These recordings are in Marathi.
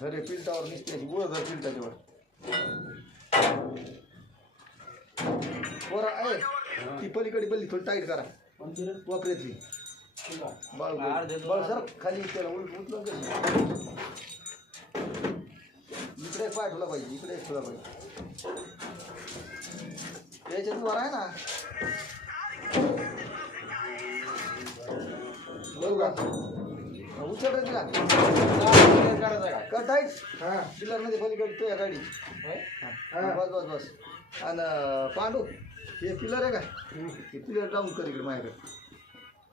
झरे पिलटावर निघते गोळ जर पिलटाच्यावर बरं आहे ती पलीकडे बल्ली थोडी टाईट करा वापरायची बळ सर खाली त्याला उचलून इकडे पाय ठेवला पाहिजे इकडे ठेवला पाहिजे याच्यात वर आहे ना उचल रे तिला कर टाईट डिलर मध्ये पलीकडे तो या गाडी बस बस बस आणि पांडू हे पिलर आहे का हे पिलर डाऊन कर इकडे माझ्याकडे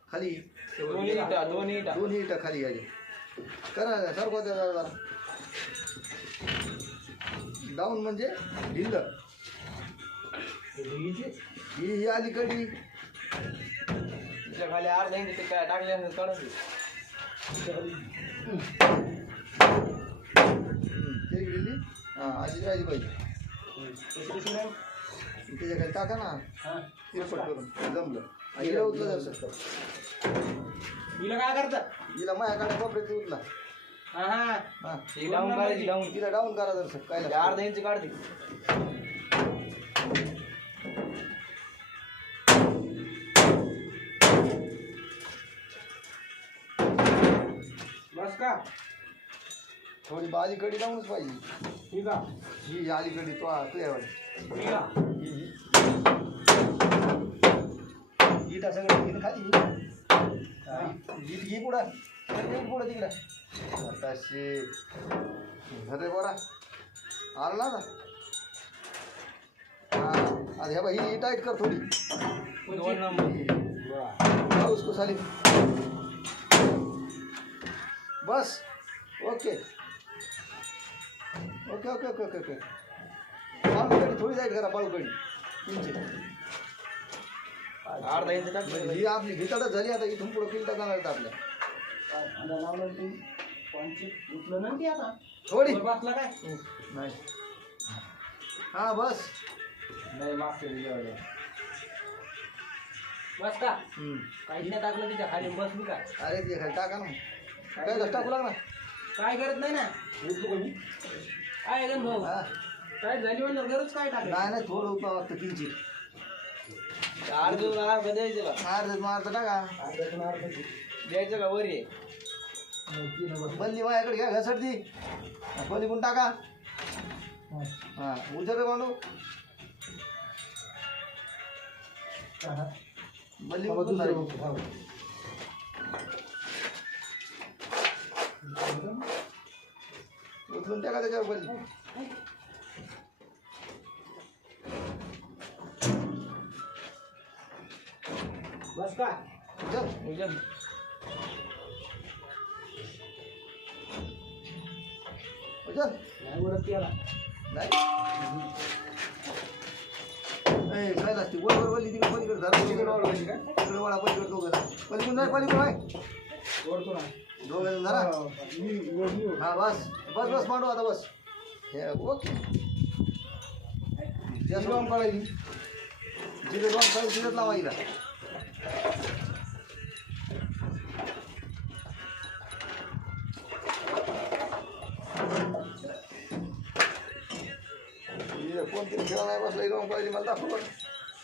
खाली दोन्ही इटा खाली गाडी करा सारखं जरा डाऊन म्हणजे ढिल्ल ही अलीकडे खाली अर्धा इंच काय टाकले असेल कळत अशी राहिली पाहिजे त्याच्या खाली टाका ना तिरपट करून जमलं हिला उचला जर हिला काय करतात हिला माझ्याकडे कोपऱ्यात उचला डाऊन करायची डाऊन तिला डाऊन करा जर काय अर्धा इंच काढते बस का थोडी अलीकडे डाऊनच पाहिजे ठीक आहे ही अलीकडे तो यावाडी इटा सगळं खाली ही पुढं पुढं तिकडं आताशे झाले बरा आला ना हा ह्या बाई ही टाईट कर थोडी दोन नंबर उसको साली बस okay okay okay okay okay okay बाळूकडी थोडी टाईट करा बाळूकडी इंची अर्धा इंच टाकलं ही आपली भिताडच झाली आता इथून पुढं पिलटा जाणार आपल्या थोडी बसला काय नाही हा बस नाही मागचे बस का काही नाही टाकलं तिच्या खाली बसली का अरे ते खाली टाका ना काय टाकू लागणार काय करत नाही ना काय भाऊ काय झाली म्हणलं गरज काय टाक नाही नाही थोडं उपा वाटतं किंचित द्यायचं अर्ध मारतं टाका द्यायचं का वरी बल्ली माझ्याकडे घ्या घसट ती बल्ली पण टाका हा उचल रे मांडू बल्ली उचलून टाका त्याच्यावर बल्ली बस का उचल उचल उचल नाही उडत त्याला नाही काय लागते वर वर बल्ली तिकडे पलीकडे झाला तिकडे वाडा पलीकडे दोघं पलीकडून नाही पलीकडून आहे ओढतो ना दोघं जरा हा बस बस बस मांडू आता बस हे ओके जास्त लावून काढायची जिथे लावून काढू तिथेच लावायला कोणतरी खेळा नाही बसला लावून काढली मला दाखव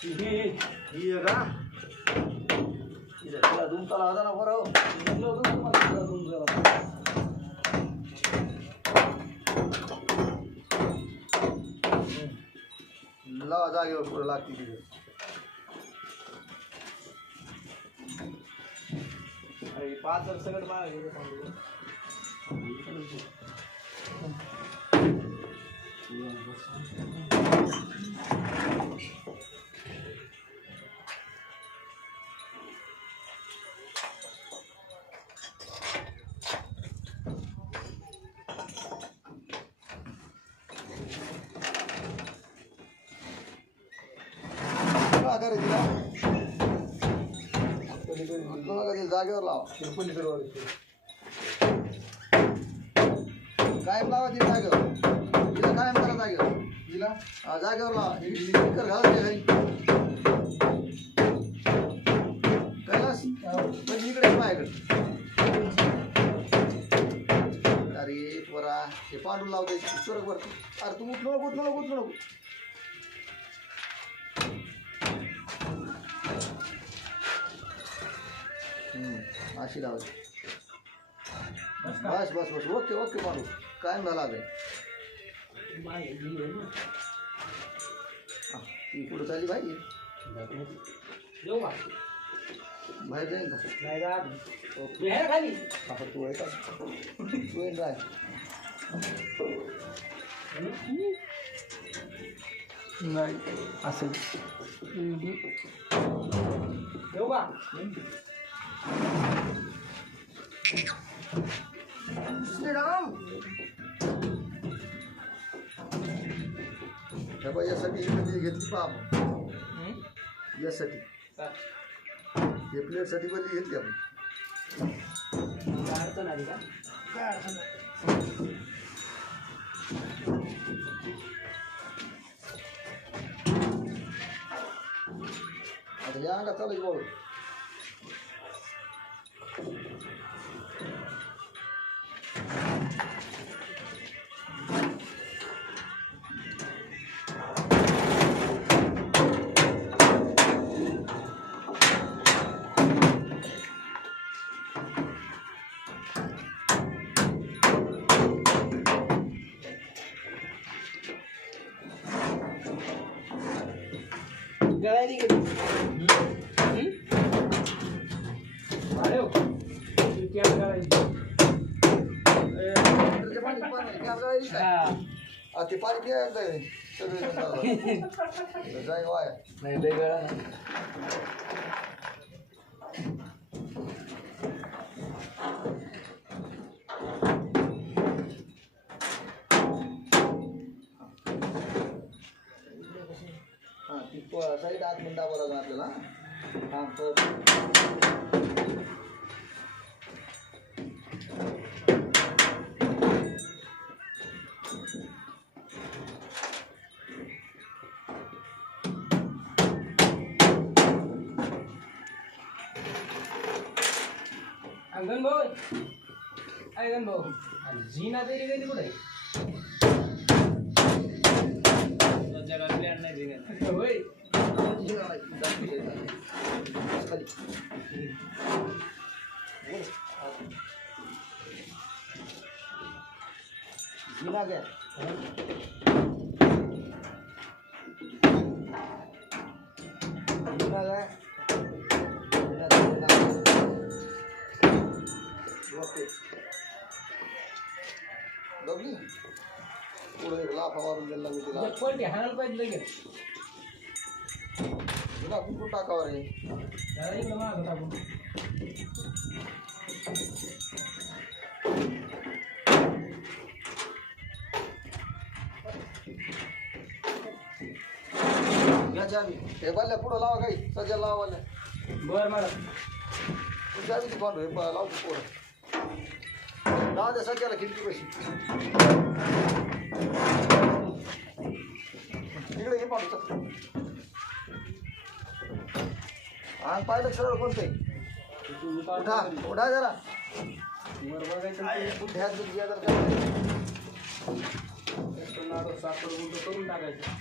ही का तुला दुमताला होता ना बरं लावा जागेवर पुढे लागते तिथे पाच सगळं माग जागेवर लावा कायम लावा ती जागेवर तिला कायम करा जागेवर जागेवर लावा स्पीकर घाला ते कैलास पण इकडे माझ्याकडे अरे पोरा हे पांडू लावते चोरक वरती अरे तू उठलो नको अशी लावते बस ओके पांडू कायम झाला ते ती कुठं चालली बाई बाहेर जाईन का खाली आता तू आहे का तू येईन राय नाही असेल येऊ का श्रीराम बाबा यासाठी कधी घेतली पा यासाठी हे प्लेटसाठी बदली घेतली आपण काय अडचण आली का काय अडचण आता या अंगात चालू बाबा गळायली गेली अरे हो कॅब गळायली ते पाणी पिया सगळे जाय वाय नाही लय गळा साईड आत मिनिट दाबावं लागणार आपल्याला हा तर अंगण भाऊ जीना तरी गेली कुठे प्लॅन नाही जिना होय जिना गया जिना गया ओके बघली पुढे लाफा मारून द्यायला लागली तिला कोणते हाणायला पाहिजे लगेच तुला कुठून टाकावं रे दादा इकडं मागं टाकून या चावी हे बाल्या पुढं लावा काही सज्जा लावा बाल्या बरं मॅडम तू चावी ती कोण रे लावतो पुढं लावा द्या सज्जाला खिडकी कशी इकडे घे पाहू चल अंग पाहिलं सरळ कोणते उठा जरा बुद्ध्यात बुद्धिया जर साखर गुंड करून टाकायचं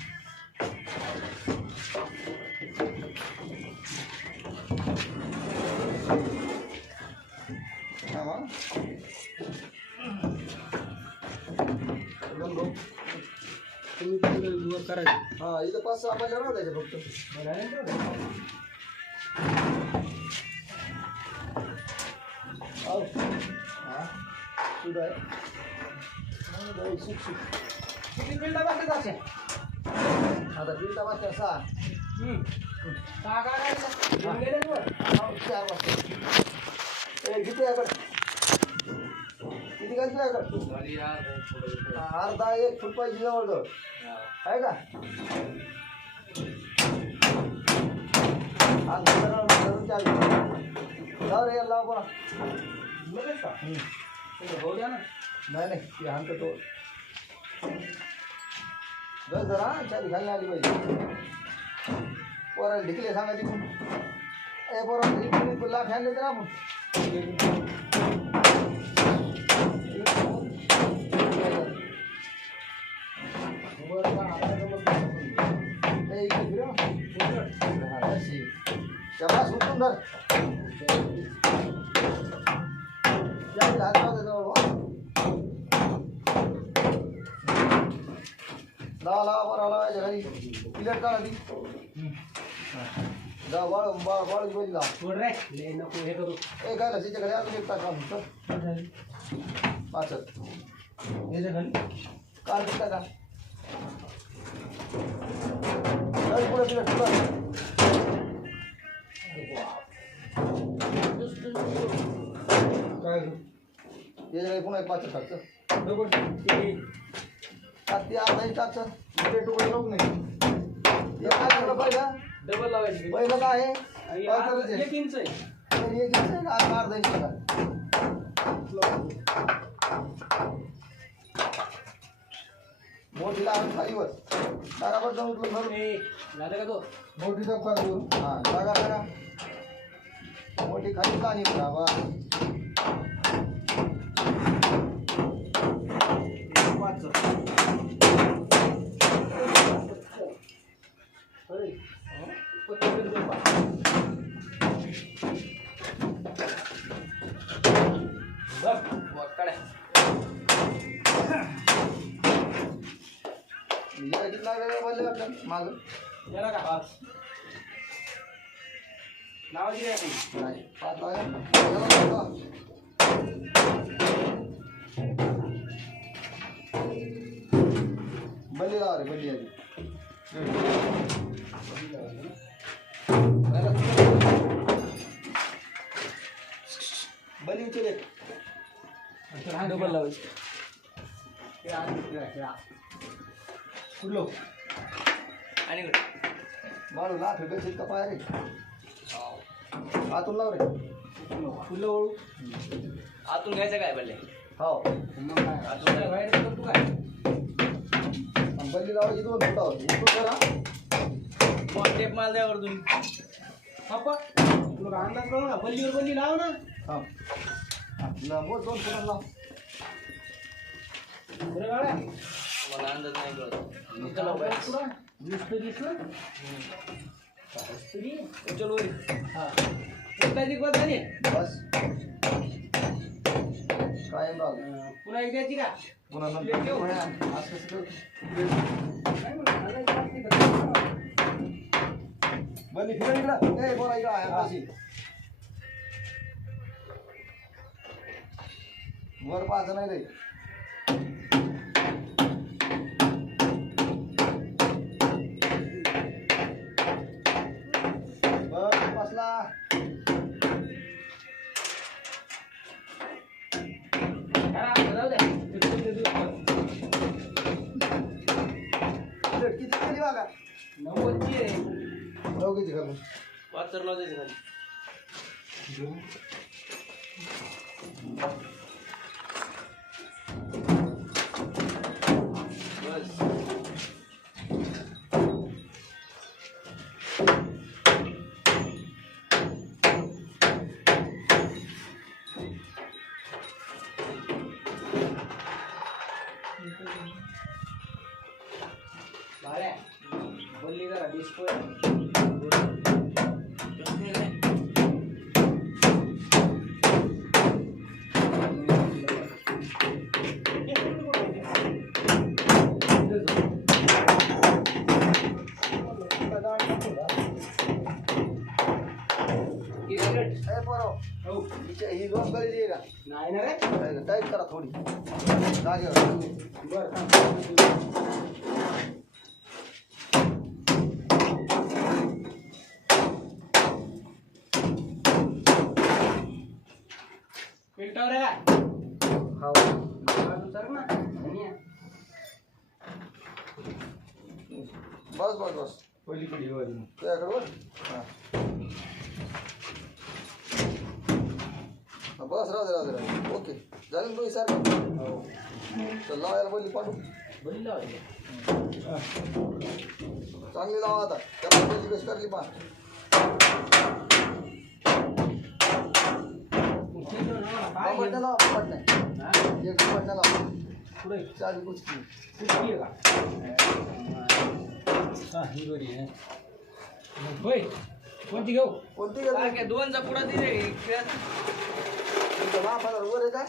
तुम्ही वर करायचं हा इथं 5-6 आपल्याला राहू द्यायचे फक्त हा सुद्धा आहे किती मिनिटं बसले जाते आता बिलटा वाजता 6 काय 4 वाजता ए किती याकडे किती घालतो याकडे अर्धा 1 फूट पाहिजे जवळ आहे का जाऊ रे याला बघा लगेच का भाऊ द्या ना नाही ते हाणतो तो बस जरा चावी घालण्यात आली पाहिजे. पोराला ढिकले सांगा तिकडून. ए पोरा लाभ घ्यायला तर आपण शाबास उठून धर. हात लावा बरा लावायच्या घरी प्लेट काढा ती. जा बाळ बाळ बाळ बोली लाव. सोड रे ले नको हे करू. ए काय लसीच्या घरी अजून एक टाका पाचत याच्या खाली काल किती टाका पुढे प्लेट पुढं काय याच्या पुन्हा एक पाचत टाकतं डबल ती अर्धा टाकतं प्लेट उघडे लावून नाही. काय लागलं पहिला डबल लावायची पहिलं काय आहे काय करायचं 1 इंच आहे. एक इंच आहे का अर्धा इंच का मोठी लागून खालीवर बराबर जाऊन उचलून धरून ए झालं का तो मोठी टपका देऊन हां जागा जागा मोठी खाली पाणी बाबा माग नावाची काय नाही पाच लागा बल्ली लावा रे बल्ली आधी बल्ली उचल एक डबल लावायची कुठलो आणि बाळू लाथ भेटेल का पाय रे आतून लाव रे फुलं ओळू आतून घ्यायचं काय बल्ले हो मग काय आतून काय बाहेर करतो काय बल्ली लावायची 2 फुटा होती उठून करा टेप माल द्यावर तुम्ही पप्पा तुला अंदाज कळू ना बल्लीवर बल्ली लाव ना हां मोठ 2 फुटा लाव बरं गाड्या मला अंदाज नाही कळत दिसलं चलो हा झाली बस कायम राहू पुन्हा एक द्यायची का पुन्हा प्लेट नंतर ठेवू. पुन्हा असं कसं काय म्हणलं, बल्ली फिरा इकडं ए बोला इकडं आहे तशी वर पाच नाही रे बस बसला जाऊ द्या किती केली बघा 90 ची आहे किती घालून वातर लाव द्यायचं खाली बस बाळ्या बोलली जरा डिस्को ए पोरो हो ही लोक गळी आहे का नाही ना रे टाईट करा थोडी जागेवर बर फिल्टर आहे हो सर ना बस बस बस पलीकडे तुझ्याकडे बस हां बस राहू दे ओके झालं ना तो सारखं हो चल लावायला बोलली पाठवू बोलली लावायची चांगली लावा आता त्याला पहिली कशी करली पा बटणं लावा बटणं एक बटणं लावा पुढे चावी कुचकी कुठली आहे का हा ही बरी आहे होय कोणती घेऊ कोणती काय गेली काय दोनचा पुढा दिले तुमच्या बापाला वर आहे का